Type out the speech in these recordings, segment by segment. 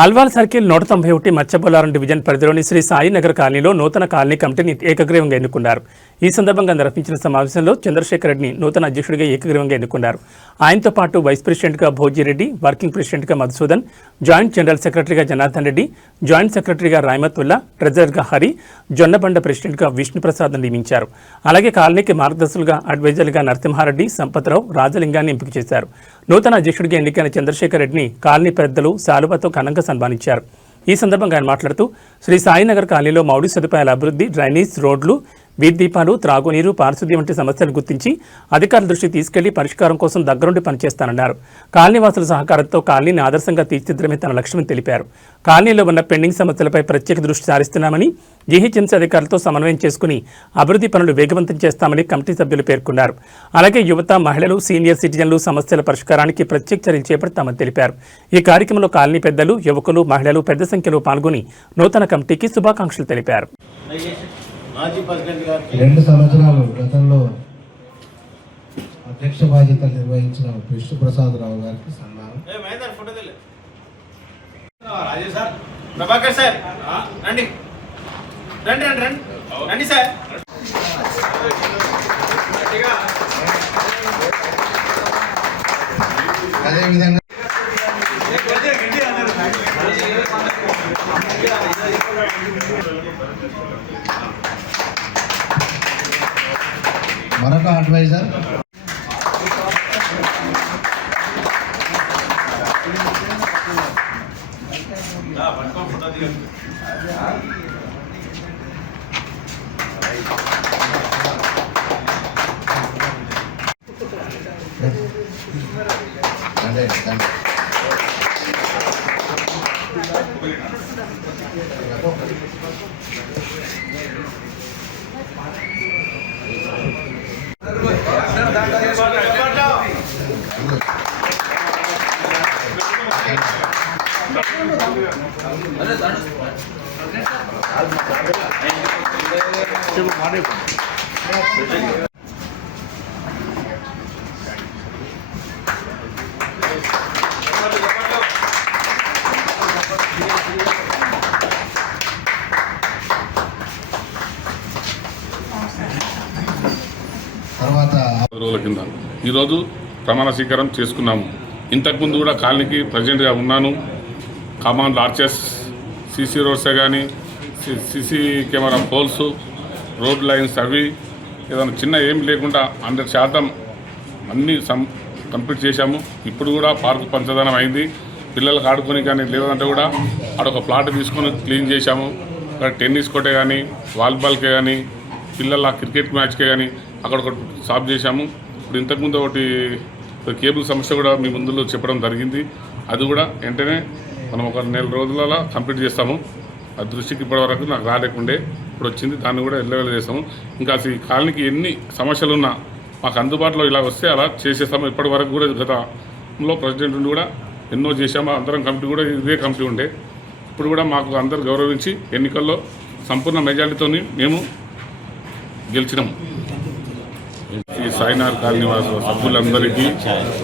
Alwal circle 191 మత్స్యబొలారం division పరిధిలోని శ్రీ సాయి నగర్ కాలనీలో నూతన కాలనీ కమిటీని ఏకగ్రీవంగా ఎన్నుకున్నారు. ఈ సందర్భంగా నిర్వహించిన సమావేశంలో చంద్రశేఖర్ రెడ్డిని నూతన అధ్యక్షుడిగా ఏకగ్రీవంగా ఎన్నుకున్నారు. ఆయనతో పాటు వైస్ ప్రెసిడెంట్గా భోజిరెడ్డి, వర్కింగ్ ప్రెసిడెంట్గా మధుసూదన్, జాయింట్ జనరల్ సెక్రటరీగా జనార్దన్ రెడ్డి, జాయింట్ సెక్రటరీగా రాయమతుల్లా, ట్రెజరర్గా హరి, జొన్నబండ ప్రెసిడెంట్గా విష్ణుప్రసాద్ నియమించారు. అలాగే కాలనీకి మార్గదర్శులుగా అడ్వైజర్లుగా నరసింహారెడ్డి, సంపత్రావు, రాజలింగాన్ని ఎంపిక చేశారు. నూతన అధ్యక్షుడిగా ఎన్నికైన చంద్రశేఖర్ రెడ్డిని కాలనీ పెద్దలు శాలువతో ఘనంగా సన్మానించారు. ఈ సందర్భంగా ఆయన మాట్లాడుతూ శ్రీ సాయినగర్ కాలనీలో మౌలిక సదుపాయాల అభివృద్ధి, డ్రైనేజ్, రోడ్లు, వీధి దీపాలు, త్రాగునీరు, పారిశుద్ధ్యం వంటి సమస్యలు గుర్తించి అధికారుల దృష్టికి తీసుకెళ్లి పరిష్కారం కోసం దగ్గరుండి పనిచేస్తానన్నారు. కాలనీవాసుల సహకారంతో కాలనీని ఆదర్శంగా తీర్చిదిద్దడమే తన లక్ష్యమని తెలిపారు. కాలనీలో ఉన్న పెండింగ్ సమస్యలపై ప్రత్యేక దృష్టి సారిస్తున్నామని, జీహెచ్ఎంసీ అధికారులతో సమన్వయం చేసుకుని అభివృద్ధి పనులు వేగవంతం చేస్తామని కమిటీ సభ్యులు పేర్కొన్నారు. అలాగే యువత, మహిళలు, సీనియర్ సిటిజన్లు సమస్యల పరిష్కారానికి ప్రత్యేక చర్యలు చేపడతామని తెలిపారు. ఈ కార్యక్రమంలో కాలనీ పెద్దలు, యువకులు, మహిళలు పెద్ద సంఖ్యలో పాల్గొని నూతన కమిటీకి శుభాకాంక్షలు తెలిపారు. 2 సంవత్సరాలు గతంలో అధ్యక్ష బాధ్యతలు నిర్వహించిన విష్ణుప్రసాద్ రావు గారికి సన్మానం. అదేవిధంగా మరొక అడ్వైజర్ రోజుల కింద ఈరోజు ప్రమాణ స్వీకారం చేసుకున్నాము. ఇంతకుముందు కూడా కాలనీకి ప్రెసిడెంట్గా ఉన్నాను. కమాండ్ ఆర్చెస్, సీసీ రోడ్సే కానీ, CC camera poles, road lines అవి ఏదైనా చిన్న ఏమి లేకుండా 100% అన్నీ కంప్లీట్ చేశాము. ఇప్పుడు కూడా పార్కు పంచదానం అయింది. పిల్లలకు ఆడుకొని కానీ లేదంటే కూడా అక్కడొక ప్లాట్ తీసుకొని క్లీన్ చేశాము. అక్కడ టెన్నిస్ కోర్టే కానీ, వాలీబాల్కే కానీ, పిల్లల క్రికెట్ మ్యాచ్కే కానీ అక్కడ ఒకటి సాల్వ్ చేశాము. ఇప్పుడు ఇంతకుముందు ఒకటి కేబుల్ సమస్య కూడా మీ ముందులో చెప్పడం జరిగింది. అది కూడా వెంటనే మనం ఒక 1 నెల రోజులలో కంప్లీట్ చేస్తాము. ఆ దృష్టికి ఇప్పటివరకు నాకు రాలేకుండే, ఇప్పుడు వచ్చింది. దాన్ని కూడా ఎల్లవెల్ల చేస్తాము. ఇంకా ఈ కాలనీకి ఎన్ని సమస్యలు ఉన్నా మాకు అందుబాటులో ఇలా వస్తే అలా చేసేస్తాము. ఇప్పటి వరకు కూడా గతంలో ప్రెసిడెంట్ ఉండి కూడా ఎన్నో చేశాము. అందరం కమిటీ కూడా ఇదే కమిటీ ఉండే. ఇప్పుడు కూడా మాకు అందరు గౌరవించి ఎన్నికల్లో సంపూర్ణ మెజారిటీతో మేము గెలిచినాము. ఈ సాయినగర్ కాలనీ సభ్యులందరికీ,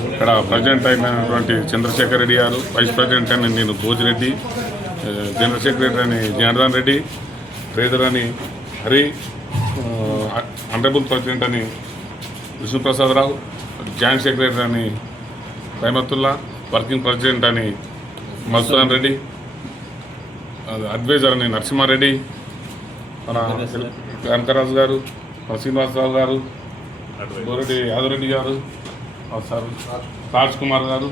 ఇక్కడ ప్రెసిడెంట్ అయినటువంటి చంద్రశేఖర్ రెడ్డి గారు, వైస్ ప్రెసిడెంట్ అని నేను భోజిరెడ్డి, జనరల్ సెక్రటరీ అని జనార్దన్ రెడ్డి, ట్రెజరర్ అని హరి, ఆనరబుల్ ప్రెసిడెంట్ అని విష్ణుప్రసాద్ రావు, జాయింట్ సెక్రటరీ అని రాయమతుల్లా, వర్కింగ్ ప్రెసిడెంట్ అని మధుసూదన్ రెడ్డి, అడ్వైజర్ అని నరసింహారెడ్డి, మన కనకరాజు గారు, మన శ్రీనివాసరావు గారు, గోరెడ్డి యాదవరెడ్డి గారు, రాజ్ కుమార్ గారు,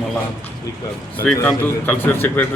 మళ్ళా శ్రీకాంత్ కల్చరల్ సెక్రటరీ.